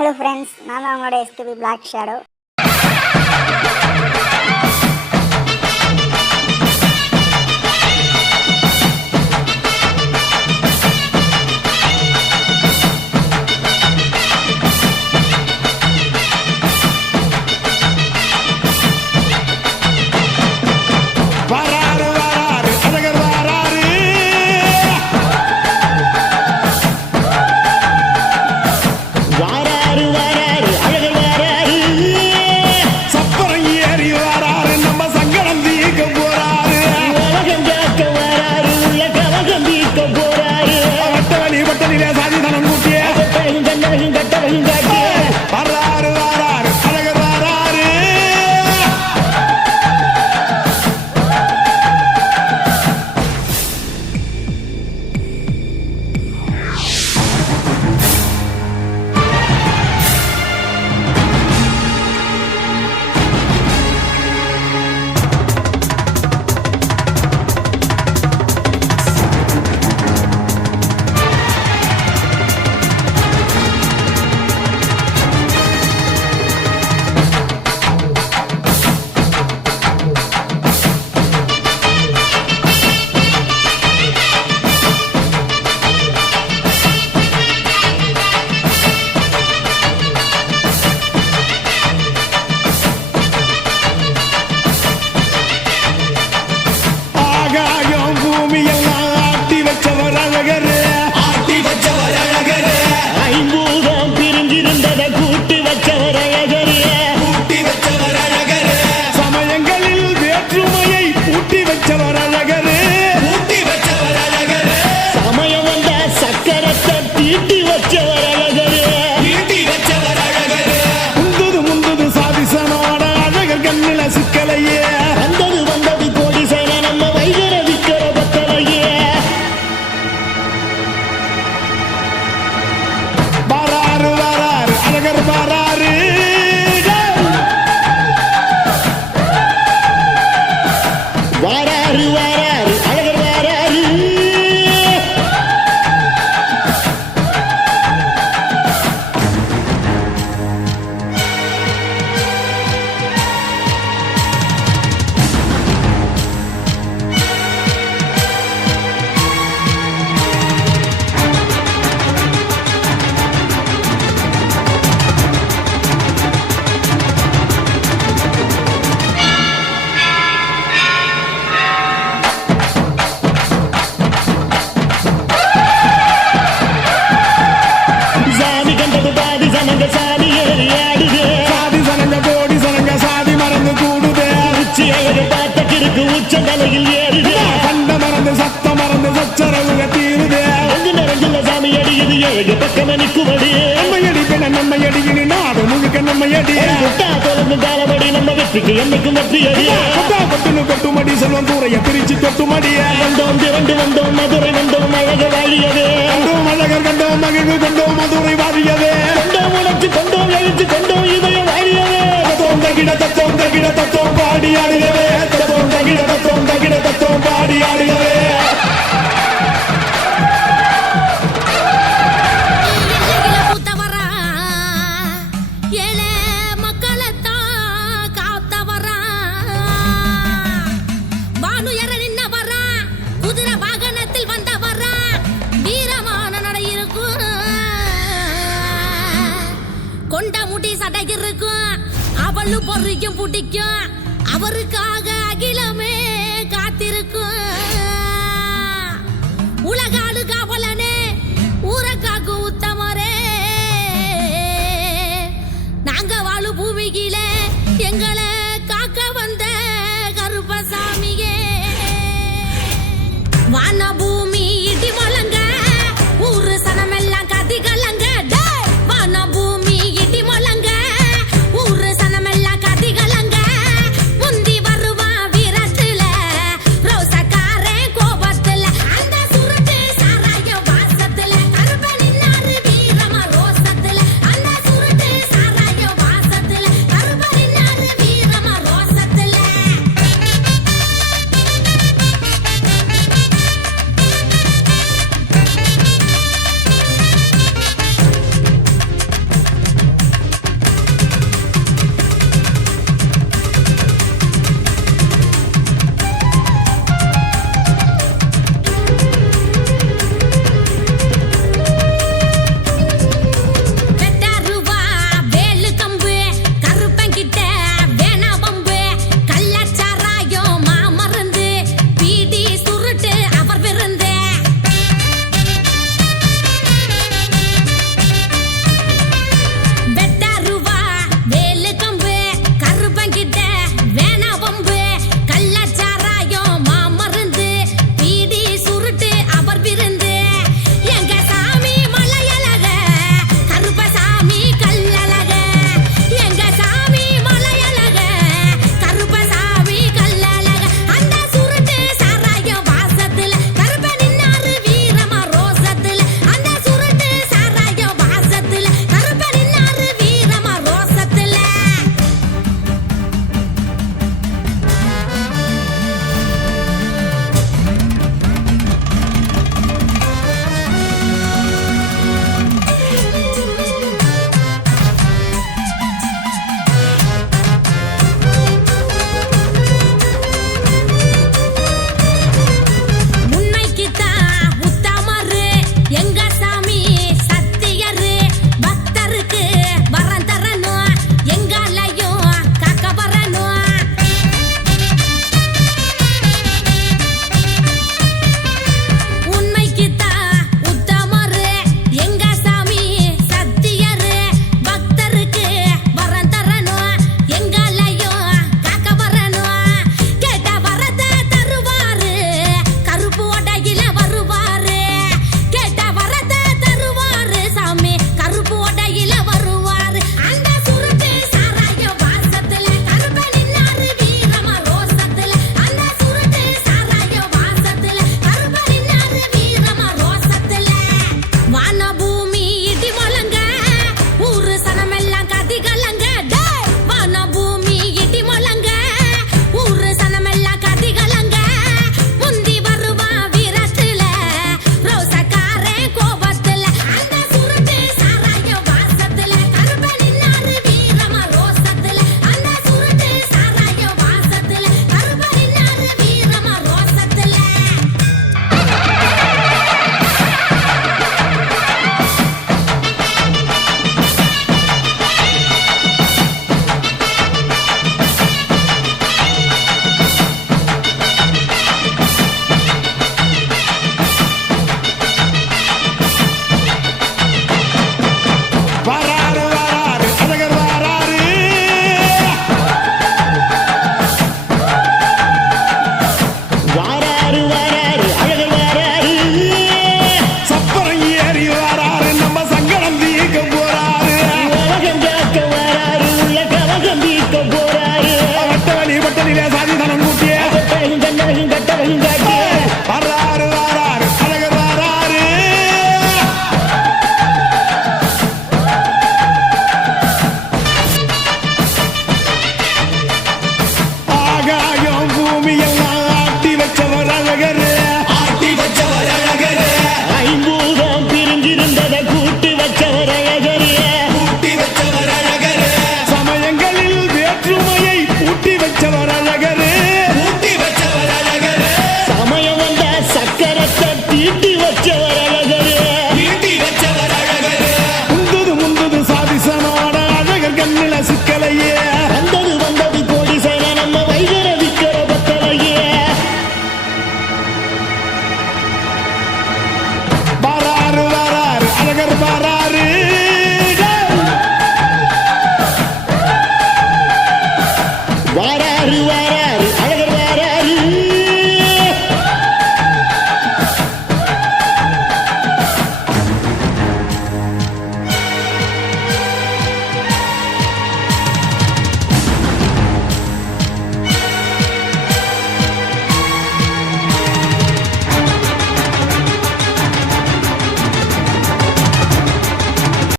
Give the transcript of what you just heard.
Hello friends நான் தான் உங்களோட எஸ்கேபி பிளாக் ஷேடோ வார வெற்றிக்கு என்னைக்கும் வெற்றியடியே கொட்டுமடி செல்வம் கூறைய பிரிச்சு கொட்டுமடியே வந்தோம் திரண்டு வந்தோம் மதுரை வந்தோம் அழக வாழியதே கண்டோம் அழகர் கண்டோம் மகிழ்வு கொண்டோம் மதுரை வாழியதே கொண்டோம் உணர்ச்சி கொண்டோம் எழுச்சி கொண்டோம் இதயம் வாழியதே தத்தோம் தகிட தத்தோம் தகிட தத்தோம் பாடியார் குதிரை வாகனத்தில் வந்த வர்றா வீரமான நடை இருக்கும். கொண்ட முடி சடை இருக்கும். அவளும் பொறியும் பிடிக்கும். அவருக்காக அகிலமே காத்திருக்கும். உலக